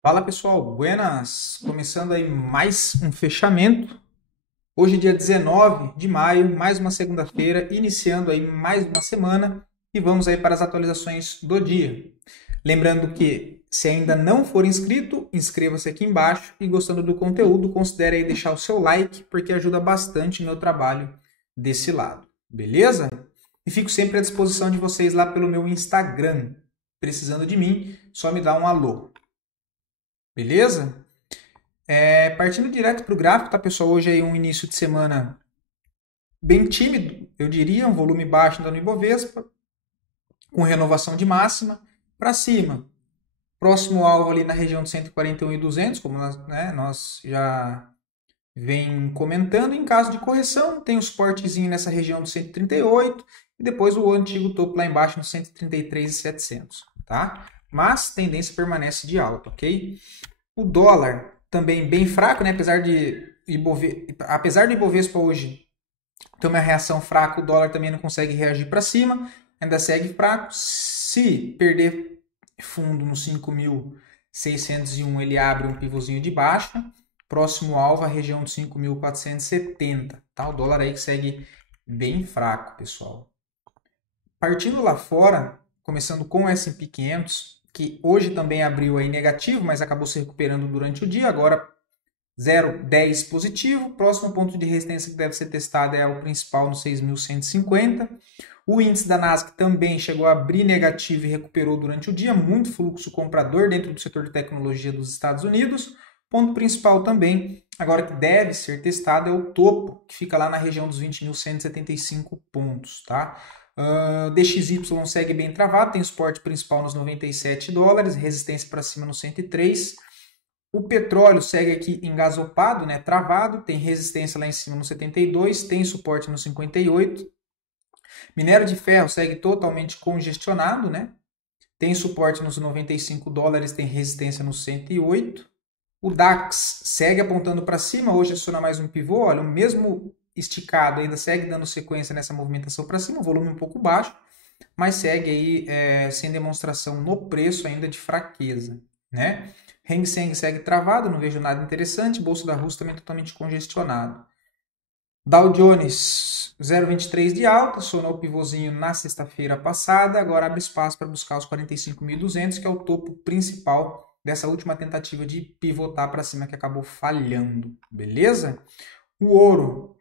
Fala pessoal, buenas! Começando aí mais um fechamento. Hoje, dia 19 de maio, mais uma segunda-feira, iniciando aí mais uma semana e vamos aí para as atualizações do dia. Lembrando que se ainda não for inscrito, inscreva-se aqui embaixo e gostando do conteúdo, considere aí deixar o seu like, porque ajuda bastante o meu trabalho desse lado, beleza? E fico sempre à disposição de vocês lá pelo meu Instagram. Precisando de mim, só me dá um alô, beleza? Partindo direto para o gráfico, tá, pessoal? Hoje aí um início de semana bem tímido, eu diria, um volume baixo ainda no Ibovespa, com renovação de máxima para cima. Próximo alvo ali na região de 141.200, como nós já vem comentando. Em caso de correção, tem o suportezinho nessa região de 138 e depois o antigo topo lá embaixo no 133.700, tá? Mas tendência permanece de alta, ok? O dólar também bem fraco, né? Apesar do Ibovespa hoje ter uma reação fraca, o dólar também não consegue reagir para cima, ainda segue fraco. Se perder fundo no 5.601, ele abre um pivôzinho de baixa. Próximo alvo, a região de 5.470. Tá? O dólar aí que segue bem fraco, pessoal. Partindo lá fora, começando com o S&P 500, que hoje também abriu aí negativo, mas acabou se recuperando durante o dia, agora 0,10 positivo. Próximo ponto de resistência que deve ser testado é o principal no 6.150. O índice da Nasdaq também chegou a abrir negativo e recuperou durante o dia, muito fluxo comprador dentro do setor de tecnologia dos Estados Unidos. Ponto principal também, agora que deve ser testado, é o topo, que fica lá na região dos 20.175 pontos, tá? DXY segue bem travado, tem suporte principal nos $97, resistência para cima no 103. O petróleo segue aqui engasopado, né, travado, tem resistência lá em cima no 72, tem suporte no 58. Minério de ferro segue totalmente congestionado, né? Tem suporte nos $95, tem resistência no 108. O DAX segue apontando para cima, hoje aciona mais um pivô, olha, o mesmo esticado ainda segue dando sequência nessa movimentação para cima, volume um pouco baixo, mas segue aí sem demonstração no preço ainda de fraqueza, né? Hang Seng segue travado, não vejo nada interessante, bolsa da Rússia também totalmente congestionado. Dow Jones 0,23 de alta, acionou o pivôzinho na sexta-feira passada, agora abre espaço para buscar os 45.200, que é o topo principal dessa última tentativa de pivotar para cima que acabou falhando, beleza? O ouro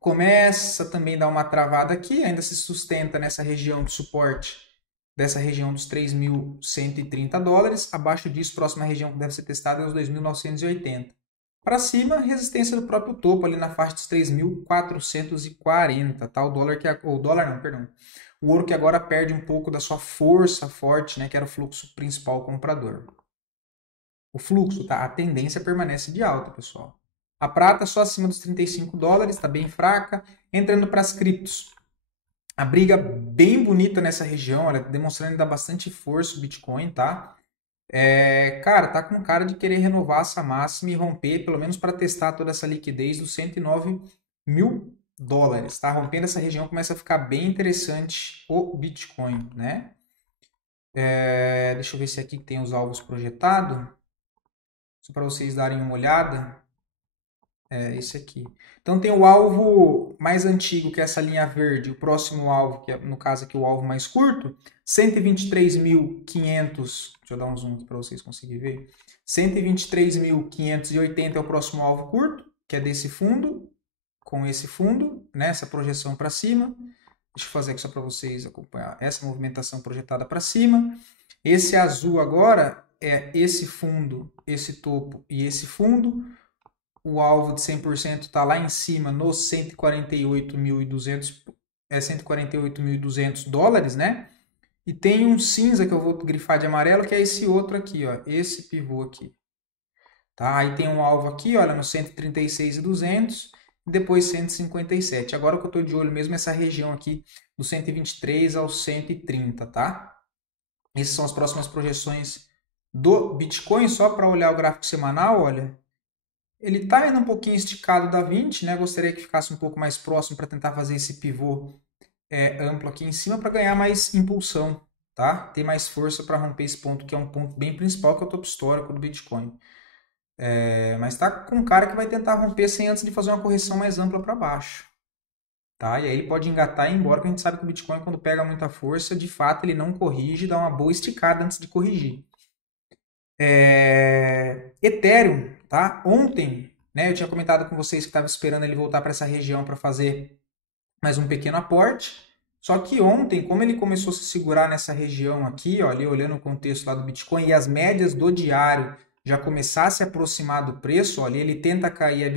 começa também a dar uma travada aqui, ainda se sustenta nessa região de suporte, dessa região dos $3.130. Abaixo disso, próxima região que deve ser testada é os 2.980. Para cima, resistência do próprio topo, ali na faixa dos 3.440. Tá? O dólar não, perdão. O ouro que agora perde um pouco da sua força forte, né, que era o fluxo principal comprador. O fluxo, tá? A tendência permanece de alta, pessoal. A prata só acima dos $35, está bem fraca. Entrando para as criptos. A briga bem bonita nessa região, olha, demonstrando ainda bastante força o Bitcoin, tá? Cara, tá com cara de querer renovar essa máxima e romper, pelo menos para testar toda essa liquidez dos $109.000, tá? Rompendo essa região começa a ficar bem interessante o Bitcoin, né? Deixa eu ver se aqui tem os alvos projetados, só para vocês darem uma olhada. Esse aqui. Então tem o alvo mais antigo, que é essa linha verde, o próximo alvo, que é, no caso aqui o alvo mais curto, 123.500, deixa eu dar um zoom aqui para vocês conseguirem ver, 123.580 é o próximo alvo curto, que é desse fundo, com esse fundo, né, essa projeção para cima. Deixa eu fazer aqui só para vocês acompanhar essa movimentação projetada para cima. Esse azul agora é esse fundo, esse topo e esse fundo. O alvo de 100% está lá em cima nos 148.200, $148.200, né? E tem um cinza que eu vou grifar de amarelo, que é esse outro aqui, ó, esse pivô aqui. Tá? Aí tem um alvo aqui, olha, no 136.200 e depois 157. Agora o que eu estou de olho mesmo é essa região aqui do 123 ao 130, tá? Essas são as próximas projeções do Bitcoin. Só para olhar o gráfico semanal, olha, ele está indo um pouquinho esticado da 20, né? Gostaria que ficasse um pouco mais próximo para tentar fazer esse pivô amplo aqui em cima para ganhar mais impulsão, tá? Ter mais força para romper esse ponto, que é um ponto bem principal, que é o topo histórico do Bitcoin. Mas tá com um cara que vai tentar romper sem antes de fazer uma correção mais ampla para baixo. Tá? E aí ele pode engatar e ir embora, porque a gente sabe que o Bitcoin, quando pega muita força, de fato ele não corrige, dá uma boa esticada antes de corrigir. Ethereum, tá? Ontem, né, eu tinha comentado com vocês que estava esperando ele voltar para essa região para fazer mais um pequeno aporte. Só que ontem, como ele começou a se segurar nessa região aqui, ó, ali olhando o contexto lá do Bitcoin e as médias do diário já começar a se aproximar do preço, ó, ali ele tenta cair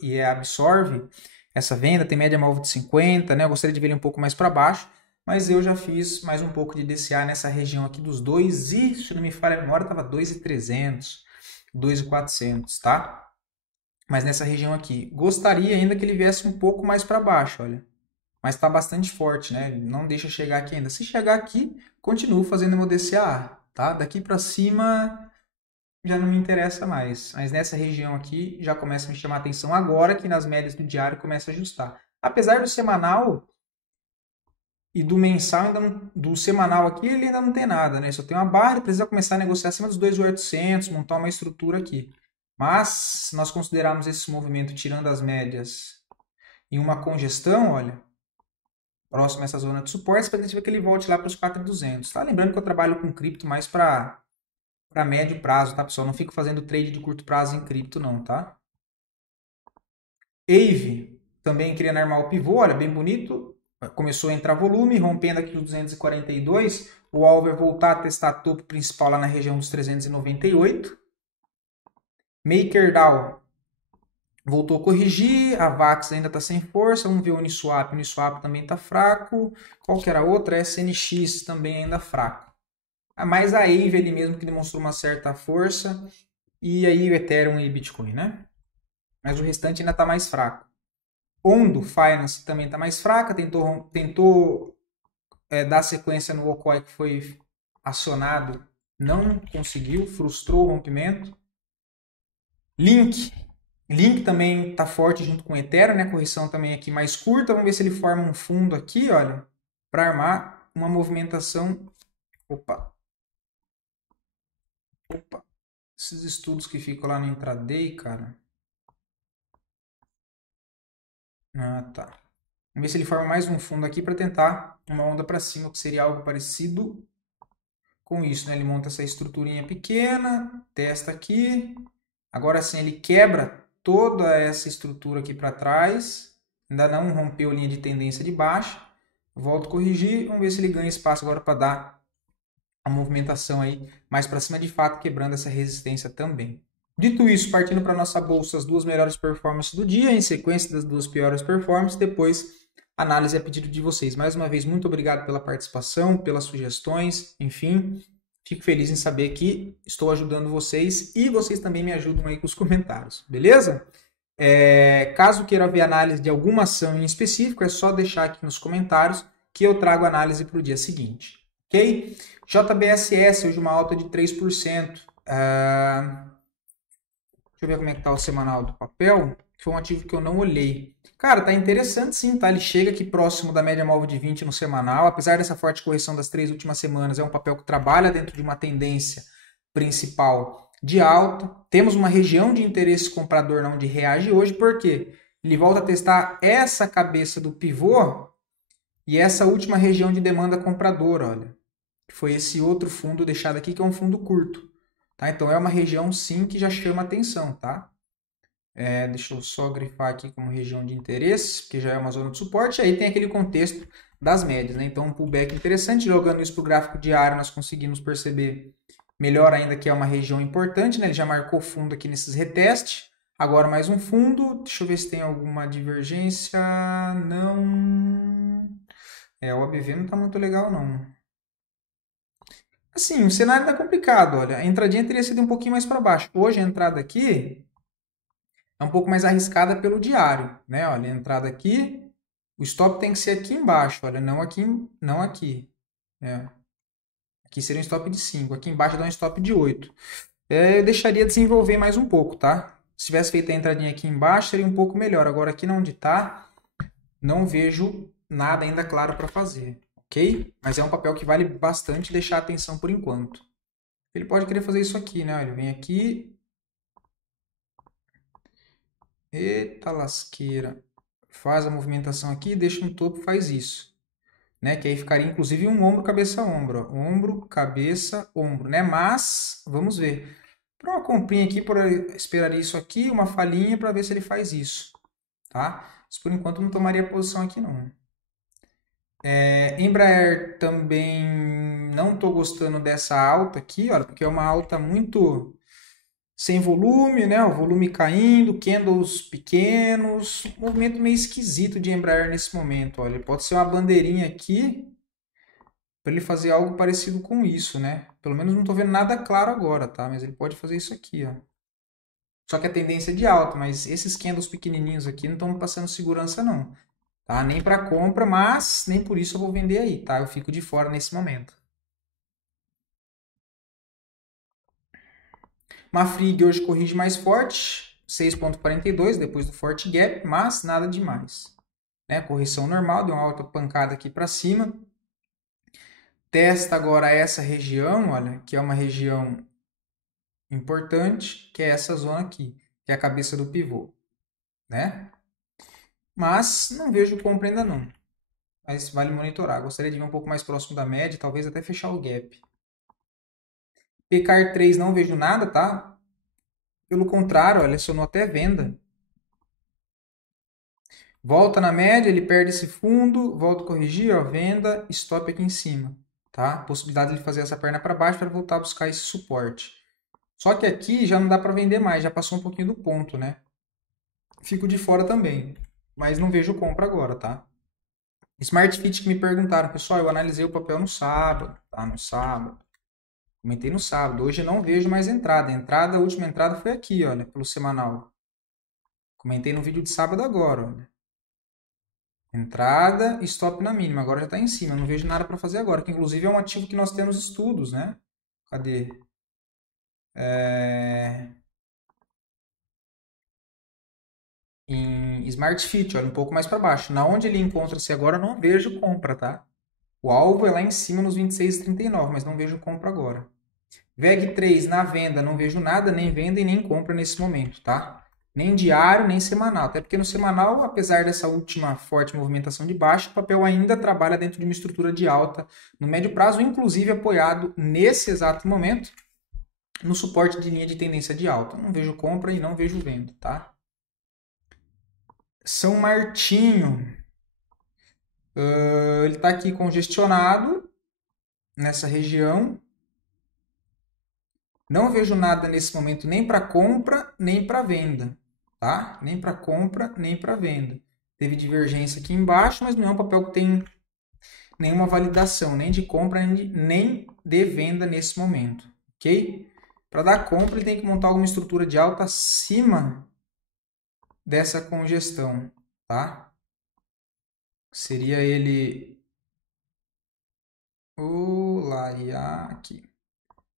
e absorve essa venda, tem média móvel de 50, né? Eu gostaria de ver ele um pouco mais para baixo, mas eu já fiz mais um pouco de DCA nessa região aqui dos 2 e, se não me falha a memória, estava 2.300, 2.400, tá? Mas nessa região aqui. Gostaria ainda que ele viesse um pouco mais para baixo, olha. Mas está bastante forte, né? Não deixa chegar aqui ainda. Se chegar aqui, continuo fazendo meu DCA, tá? Daqui para cima já não me interessa mais. Mas nessa região aqui já começa a me chamar a atenção agora que nas médias do diário começa a ajustar. Apesar do semanal e do mensal, do semanal aqui, ele ainda não tem nada, né? Só tem uma barra, ele precisa começar a negociar acima dos 2.800, montar uma estrutura aqui. Mas, se nós considerarmos esse movimento tirando as médias em uma congestão, olha, próximo a essa zona de suporte, a expectativa é que ele volte lá para os 4.200, tá? Lembrando que eu trabalho com cripto mais para médio prazo, tá, pessoal? Não fico fazendo trade de curto prazo em cripto, não, tá? AVE também querendo armar o pivô, olha, bem bonito. Começou a entrar volume, rompendo aqui os 242. O alvo é voltar a testar topo principal lá na região dos 398. MakerDAO voltou a corrigir, a VAX ainda está sem força. Vamos ver o Uniswap. O Uniswap também está fraco. Qual que era a outra? SNX também ainda fraco. Mais a AVE ali mesmo que demonstrou uma certa força. E aí o Ethereum e Bitcoin, né? Mas o restante ainda está mais fraco. Ondo Finance também está mais fraca, tentou dar sequência no OCOI que foi acionado, não conseguiu, frustrou o rompimento. Link também está forte junto com o Ethereum, né? Correção também aqui mais curta. Vamos ver se ele forma um fundo aqui, olha, para armar uma movimentação. Opa! Esses estudos que ficam lá no intraday, cara. Ah, tá. Vamos ver se ele forma mais um fundo aqui para tentar uma onda para cima, que seria algo parecido com isso, né? Ele monta essa estruturinha pequena, testa aqui. Agora sim ele quebra toda essa estrutura aqui para trás. Ainda não rompeu a linha de tendência de baixa. Volto a corrigir. Vamos ver se ele ganha espaço agora para dar a movimentação aí mais para cima de fato, quebrando essa resistência também. Dito isso, partindo para a nossa bolsa, as duas melhores performances do dia, em sequência das duas piores performances, depois análise a pedido de vocês. Mais uma vez, muito obrigado pela participação, pelas sugestões, enfim, fico feliz em saber que estou ajudando vocês e vocês também me ajudam aí com os comentários, beleza? Caso queira ver análise de alguma ação em específico, é só deixar aqui nos comentários que eu trago análise para o dia seguinte, ok? JBSS, hoje uma alta de 3%. Deixa eu ver como é que tá o semanal do papel, que foi um ativo que eu não olhei. Cara, tá interessante sim, tá? Ele chega aqui próximo da média móvel de 20 no semanal, apesar dessa forte correção das 3 últimas semanas, é um papel que trabalha dentro de uma tendência principal de alta. Temos uma região de interesse comprador não de reage hoje, porque ele volta a testar essa cabeça do pivô e essa última região de demanda compradora, olha. Que foi esse outro fundo deixado aqui, que é um fundo curto. Tá? Então é uma região sim que já chama atenção, tá? Deixa eu só grifar aqui como região de interesse, porque já é uma zona de suporte. Aí tem aquele contexto das médias, né? Então um pullback interessante. Jogando isso para o gráfico diário, nós conseguimos perceber melhor ainda que é uma região importante, né? Ele já marcou fundo aqui nesses retestes. Agora mais um fundo. Deixa eu ver se tem alguma divergência. Não. O ABV não está muito legal, não. Assim, o cenário está complicado, olha. A entradinha teria sido um pouquinho mais para baixo. Hoje a entrada aqui é um pouco mais arriscada pelo diário, né? Olha, a entrada aqui, o stop tem que ser aqui embaixo, olha, não aqui, não aqui. Aqui seria um stop de 5, aqui embaixo dá um stop de 8. Eu deixaria desenvolver mais um pouco, tá? Se tivesse feito a entradinha aqui embaixo, seria um pouco melhor. Agora aqui onde está, não vejo nada ainda claro para fazer, ok? Mas é um papel que vale bastante deixar atenção por enquanto. Ele pode querer fazer isso aqui, né? Ele vem aqui. Eita lasqueira. Faz a movimentação aqui, deixa no topo, faz isso. Né? Que aí ficaria inclusive um ombro, cabeça, ombro. Ó. Ombro, cabeça, ombro, né? Mas, vamos ver. Para uma comprinha aqui, esperaria isso aqui, uma falhinha para ver se ele faz isso. Tá? Mas por enquanto não tomaria posição aqui não. Embraer também não estou gostando dessa alta aqui, olha, porque é uma alta muito sem volume, né? O volume caindo, candles pequenos, um movimento meio esquisito de Embraer nesse momento. Olha, pode ser uma bandeirinha aqui para ele fazer algo parecido com isso, né? Pelo menos não estou vendo nada claro agora, tá? Mas ele pode fazer isso aqui, ó. Só que a tendência é de alta, mas esses candles pequenininhos aqui não estão passando segurança não, tá? Nem para compra, mas nem por isso eu vou vender aí, tá? Eu fico de fora nesse momento. Mafrig hoje corrige mais forte, 6,42 depois do forte gap, mas nada demais. Né? Correção normal, deu uma alta pancada aqui para cima. Testa agora essa região, olha, que é uma região importante, que é essa zona aqui, que é a cabeça do pivô, né? Mas não vejo compra ainda não. Mas vale monitorar. Gostaria de ver um pouco mais próximo da média, talvez até fechar o gap. PKR 3 não vejo nada, tá? Pelo contrário, olha, acionou até venda. Volta na média, ele perde esse fundo, volta a corrigir, ó, venda, stop aqui em cima, tá? Possibilidade de ele fazer essa perna para baixo para voltar a buscar esse suporte. Só que aqui já não dá para vender mais, já passou um pouquinho do ponto, né? Fico de fora também, mas não vejo compra agora, tá? Smart Fit que me perguntaram, pessoal, eu analisei o papel no sábado, tá? No sábado. Comentei no sábado. Hoje não vejo mais entrada. A última entrada foi aqui, olha, pelo semanal. Comentei no vídeo de sábado agora, olha. Entrada e stop na mínima. Agora já está em cima. Não vejo nada para fazer agora. Que inclusive é um ativo que nós temos estudos, né? Cadê? Em Smart Fit, olha, um pouco mais para baixo. Na onde ele encontra-se agora, eu não vejo compra, tá? O alvo é lá em cima nos 26,39, mas não vejo compra agora. VEG 3 na venda, não vejo nada, nem venda e nem compra nesse momento, tá? Nem diário, nem semanal. Até porque no semanal, apesar dessa última forte movimentação de baixa, o papel ainda trabalha dentro de uma estrutura de alta no médio prazo, inclusive apoiado nesse exato momento no suporte de linha de tendência de alta. Não vejo compra e não vejo venda, tá? São Martinho. Ele está aqui congestionado nessa região. Não vejo nada nesse momento nem para compra, nem para venda, tá? Nem para compra, nem para venda. Teve divergência aqui embaixo, mas não é um papel que tem nenhuma validação, nem de compra, nem de venda nesse momento, ok? Para dar compra, ele tem que montar alguma estrutura de alta acima dessa congestão, tá? Seria ele... aqui.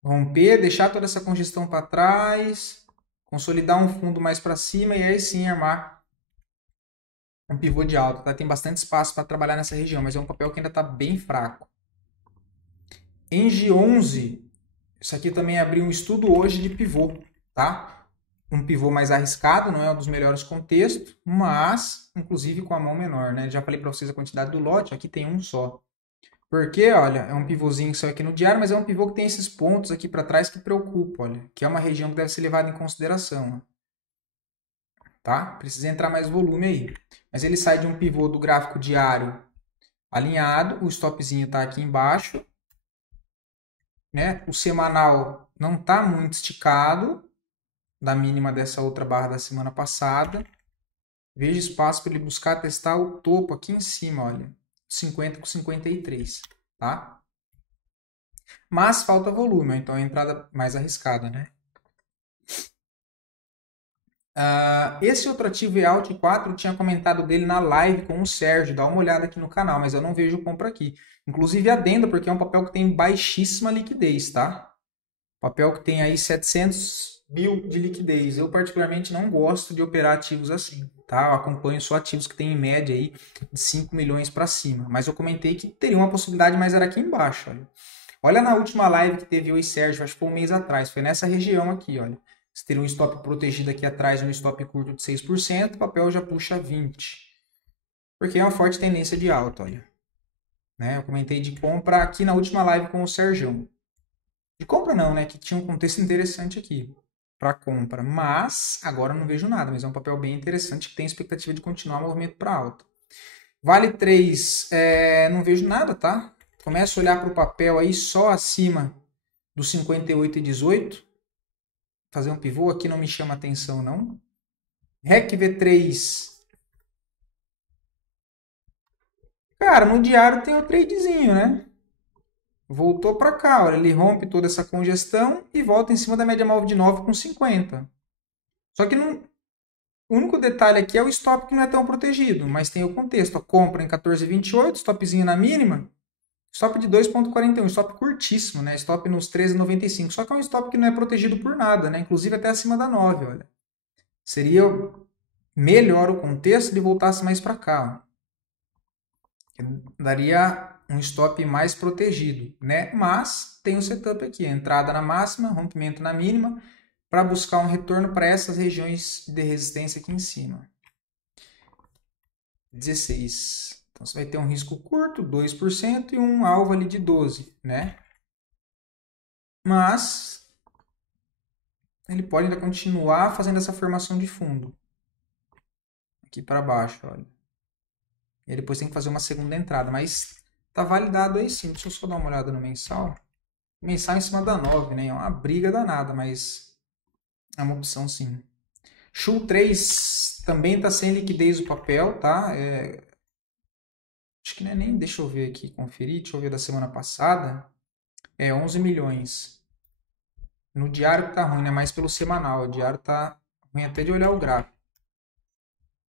Romper, deixar toda essa congestão para trás, consolidar um fundo mais para cima e aí sim armar um pivô de alta. Tá? Tem bastante espaço para trabalhar nessa região, mas é um papel que ainda está bem fraco. Engie 11, isso aqui também abriu um estudo hoje de pivô, tá? Um pivô mais arriscado, não é um dos melhores contextos, mas inclusive com a mão menor, né? Já falei para vocês a quantidade do lote, aqui tem um só. Porque, olha, é um pivôzinho que saiu aqui no diário, mas é um pivô que tem esses pontos aqui para trás que preocupa, olha. Que é uma região que deve ser levada em consideração, tá? Precisa entrar mais volume aí. Mas ele sai de um pivô do gráfico diário alinhado, o stopzinho está aqui embaixo, né? O semanal não está muito esticado, da mínima dessa outra barra da semana passada. Vejo espaço para ele buscar testar o topo aqui em cima, olha. 50 com 53, tá? Mas falta volume, então é a entrada mais arriscada, né? Esse outro ativo EALT 4, eu tinha comentado dele na live com o Sérgio, dá uma olhada aqui no canal, mas eu não vejo compra aqui. Inclusive adendo, porque é um papel que tem baixíssima liquidez, tá? Papel que tem aí 700 mil de liquidez. Eu particularmente não gosto de operar ativos assim, tá? Eu acompanho só ativos que têm em média aí de 5 milhões para cima. Mas eu comentei que teria uma possibilidade, mas era aqui embaixo, olha. Olha na última live que teve eu e Sérgio, acho que foi um mês atrás, foi nessa região aqui, olha. Você teria um stop protegido aqui atrás, um stop curto de 6%, o papel já puxa 20%. Porque é uma forte tendência de alta, olha. Né? Eu comentei de compra aqui na última live com o Sérgio. De compra não, né? Que tinha um contexto interessante aqui para compra. Mas agora não vejo nada, mas é um papel bem interessante que tem expectativa de continuar o movimento para alta. Vale 3, não vejo nada, tá? Começo a olhar para o papel aí só acima dos 58,18. Fazer um pivô aqui não me chama atenção, não. REC V3. Cara, no diário tem o tradezinho, né? Voltou para cá, olha, ele rompe toda essa congestão e volta em cima da média móvel de 9 com 50. Só que o único detalhe aqui é o stop que não é tão protegido, mas tem o contexto. Ó, compra em 14,28, stopzinho na mínima, stop de 2,41, stop curtíssimo, né? Stop nos 13,95. Só que é um stop que não é protegido por nada, né? Inclusive até acima da 9, olha. Seria melhor o contexto de voltasse mais para cá. Ó. Daria um stop mais protegido, né? Mas tem um setup aqui, entrada na máxima, rompimento na mínima, para buscar um retorno para essas regiões de resistência aqui em cima. 16. Então você vai ter um risco curto, 2%, e um alvo ali de 12%, né? Mas ele pode ainda continuar fazendo essa formação de fundo. Aqui para baixo, olha. E depois tem que fazer uma segunda entrada, mas tá validado aí sim. Deixa eu só dar uma olhada no mensal. Mensal em cima da 9, né? É uma briga danada, mas é uma opção sim. Shu 3 também está sem liquidez o papel, tá? Acho que não é nem... Deixa eu ver aqui, conferir. Deixa eu ver da semana passada. 11 milhões. No diário que tá ruim, né? Mais pelo semanal. O diário tá ruim até de olhar o gráfico.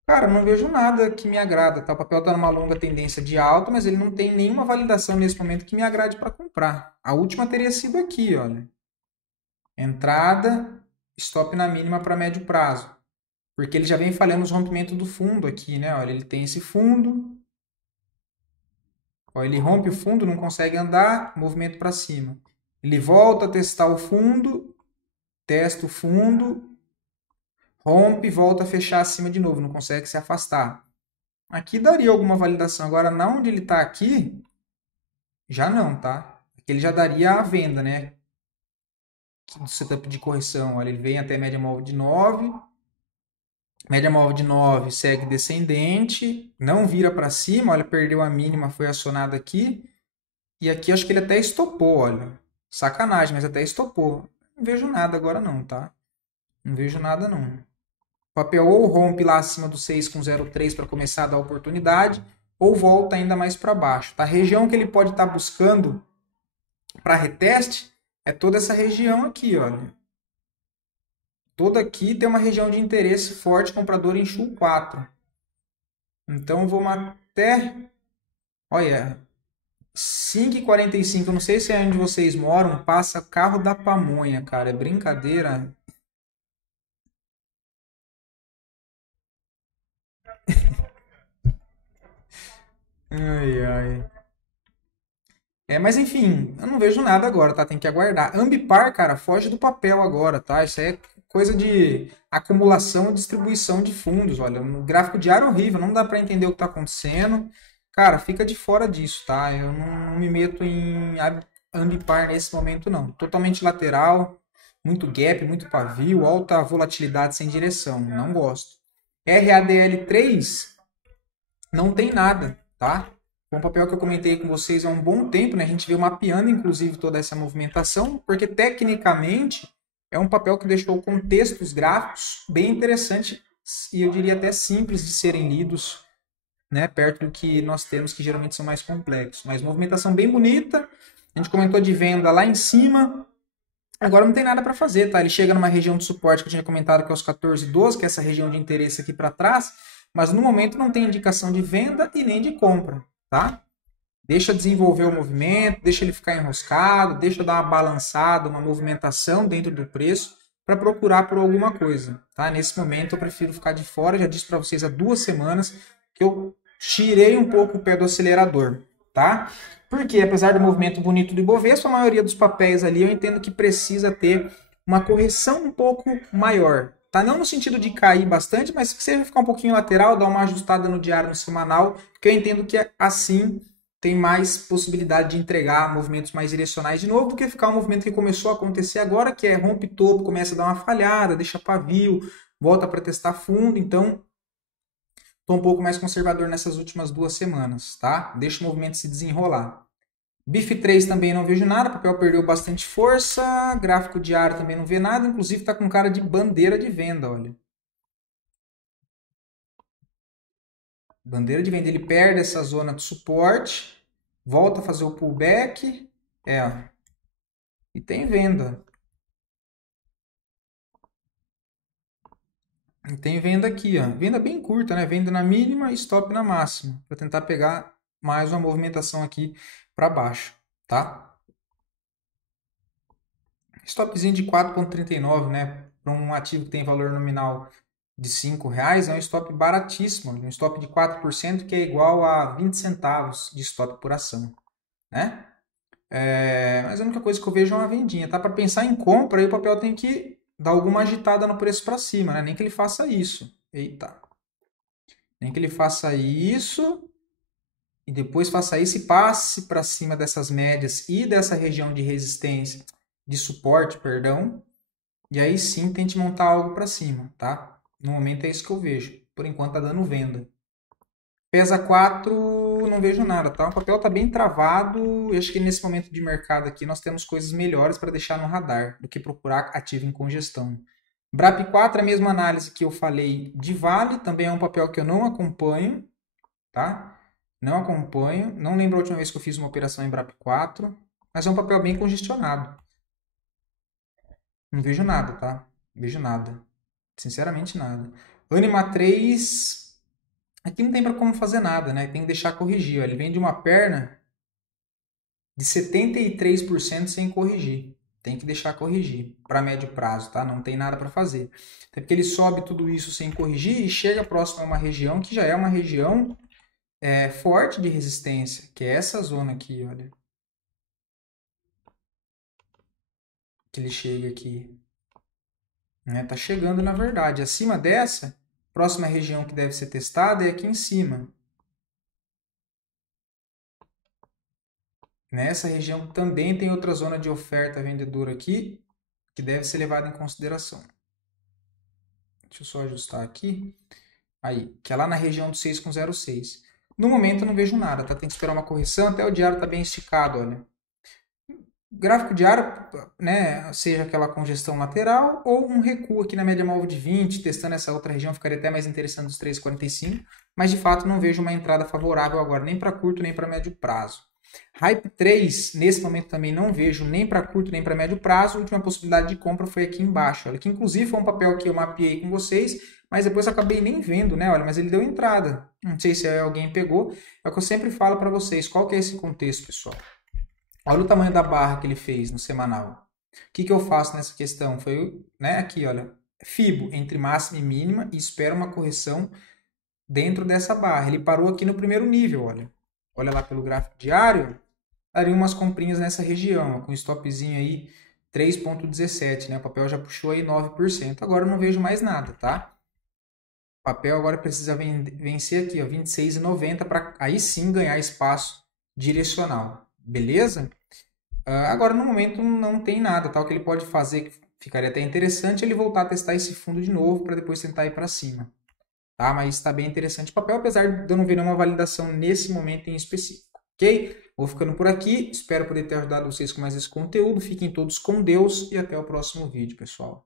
Cara, não vejo nada que me agrada, tá? O papel tá numa longa tendência de alta, mas ele não tem nenhuma validação nesse momento que me agrade para comprar. A última teria sido aqui, olha. Entrada, stop na mínima para médio prazo. Porque ele já vem falhando os rompimentos do fundo aqui, né? Olha, ele tem esse fundo. Olha, ele rompe o fundo, não consegue andar, movimento para cima. Ele volta a testar o fundo, testa o fundo, rompe e volta a fechar acima de novo, não consegue se afastar. Aqui daria alguma validação. Agora, na onde ele está aqui, já não, tá? Aqui ele já daria a venda, né? Do setup de correção. Olha, ele vem até média móvel de 9. Média móvel de 9 segue descendente. Não vira para cima. Olha, perdeu a mínima, foi acionado aqui. E aqui acho que ele até estopou, olha. Sacanagem, mas até estopou. Não vejo nada agora não, tá? Não vejo nada não. O papel ou rompe lá acima do 6,03 para começar a dar oportunidade, ou volta ainda mais para baixo. Tá? A região que ele pode estar buscando para reteste é toda essa região aqui, olha. Toda aqui tem uma região de interesse forte comprador em Shu 4. Então vamos até... Olha, 5h45, não sei se é onde vocês moram, passa carro da pamonha, cara. É brincadeira. Ai, ai. Mas enfim, eu não vejo nada agora, tá? Tem que aguardar. Ambipar, cara, foge do papel agora, tá? Isso aí é coisa de acumulação e distribuição de fundos, olha. No gráfico diário é horrível, não dá pra entender o que tá acontecendo. Cara, fica de fora disso, tá? Eu não me meto em ambipar nesse momento, não. Totalmente lateral, muito gap, muito pavio, alta volatilidade sem direção. Não gosto. RADL3 não tem nada, tá? Um papel que eu comentei com vocês há um bom tempo, né? A gente veio mapeando, inclusive, toda essa movimentação, porque tecnicamente é um papel que deixou contextos gráficos bem interessantes e eu diria até simples de serem lidos, né? Perto do que nós temos, que geralmente são mais complexos. Mas movimentação bem bonita, a gente comentou de venda lá em cima, agora não tem nada para fazer, tá? Ele chega numa região de suporte que eu tinha comentado que é os 14,12, que é essa região de interesse aqui para trás, mas no momento não tem indicação de venda e nem de compra, tá? Deixa desenvolver o movimento, deixa ele ficar enroscado, deixa dar uma balançada, uma movimentação dentro do preço, para procurar por alguma coisa, tá? Nesse momento eu prefiro ficar de fora, já disse para vocês há 2 semanas que eu tirei um pouco o pé do acelerador, tá? Porque apesar do movimento bonito do Ibovespa, a maioria dos papéis ali eu entendo que precisa ter uma correção um pouco maior, tá? Não no sentido de cair bastante, mas que seja ficar um pouquinho lateral, dar uma ajustada no diário, no semanal, que eu entendo que assim tem mais possibilidade de entregar movimentos mais direcionais de novo do que ficar um movimento que começou a acontecer agora, que é rompe topo, começa a dar uma falhada, deixa pavio, volta para testar fundo. Então, estou um pouco mais conservador nessas últimas 2 semanas, tá? Deixa o movimento se desenrolar. BIF3 também não vejo nada, o papel perdeu bastante força, gráfico diário também não vê nada, inclusive está com cara de bandeira de venda, olha. Bandeira de venda, ele perde essa zona de suporte, volta a fazer o pullback, e tem venda. E tem venda aqui, ó. Venda bem curta, né? Venda na mínima e stop na máxima, para tentar pegar mais uma movimentação aqui para baixo, tá? Stopzinho de 4,39, né? Para um ativo que tem valor nominal de R$5, é um stop baratíssimo, um stop de 4% que é igual a 20 centavos de stop por ação, né? Mas a única coisa que eu vejo é uma vendinha, tá? Para pensar em compra, aí o papel tem que dar alguma agitada no preço para cima, né? Nem que ele faça isso. Eita. Nem que ele faça isso e depois faça isso e passe para cima dessas médias e dessa região de resistência, de suporte, perdão. E aí sim tente montar algo para cima, tá? No momento é isso que eu vejo. Por enquanto tá dando venda. Pesa 4, não vejo nada, tá? O papel tá bem travado. Eu acho que nesse momento de mercado aqui nós temos coisas melhores para deixar no radar do que procurar ativo em congestão. BRAP 4, a mesma análise que eu falei de Vale, também é um papel que eu não acompanho, tá? Não acompanho. Não lembro a última vez que eu fiz uma operação em BRAP 4, mas é um papel bem congestionado. Não vejo nada, tá? Não vejo nada. Sinceramente, nada. Anima 3, aqui não tem para como fazer nada, né? Tem que deixar corrigir. Ó. Ele vem de uma perna de 73% sem corrigir. Tem que deixar corrigir para médio prazo, tá? Não tem nada para fazer. Até porque ele sobe tudo isso sem corrigir e chega próximo a uma região que já é uma região forte de resistência, que é essa zona aqui, olha. Que ele chega aqui. Né? Tá chegando, na verdade. Acima dessa, próxima região que deve ser testada é aqui em cima. Nessa região também tem outra zona de oferta vendedora aqui, que deve ser levada em consideração. Deixa eu só ajustar aqui. Aí, que é lá na região do 6,06. No momento eu não vejo nada, tá? Tem que esperar uma correção, até o diário tá bem esticado, olha. Gráfico diário, né, seja aquela congestão lateral ou um recuo aqui na média móvel de 20, testando essa outra região, ficaria até mais interessante dos 3,45, mas de fato não vejo uma entrada favorável agora, nem para curto nem para médio prazo. Hype 3, nesse momento também não vejo nem para curto nem para médio prazo. A última possibilidade de compra foi aqui embaixo, olha, que inclusive foi um papel que eu mapeei com vocês, mas depois acabei nem vendo, né? Olha, mas ele deu entrada. Não sei se alguém pegou. É o que eu sempre falo para vocês. Qual que é esse contexto, pessoal? Olha o tamanho da barra que ele fez no semanal. O que eu faço nessa questão? Foi, né, aqui, olha, FIBO entre máxima e mínima e espero uma correção dentro dessa barra. Ele parou aqui no primeiro nível, olha. Olha lá pelo gráfico diário, daria umas comprinhas nessa região, ó, com stopzinho aí 3,17, né? O papel já puxou aí 9%. Agora eu não vejo mais nada, tá? O papel agora precisa vencer aqui, ó, 26,90 para aí sim ganhar espaço direcional. Beleza? Agora no momento não tem nada, tá? O que ele pode fazer, que ficaria até interessante, é ele voltar a testar esse fundo de novo para depois tentar ir para cima. Tá? Mas está bem interessante o papel, apesar de eu não ver nenhuma validação nesse momento em específico. Ok? Vou ficando por aqui. Espero poder ter ajudado vocês com mais esse conteúdo. Fiquem todos com Deus e até o próximo vídeo, pessoal.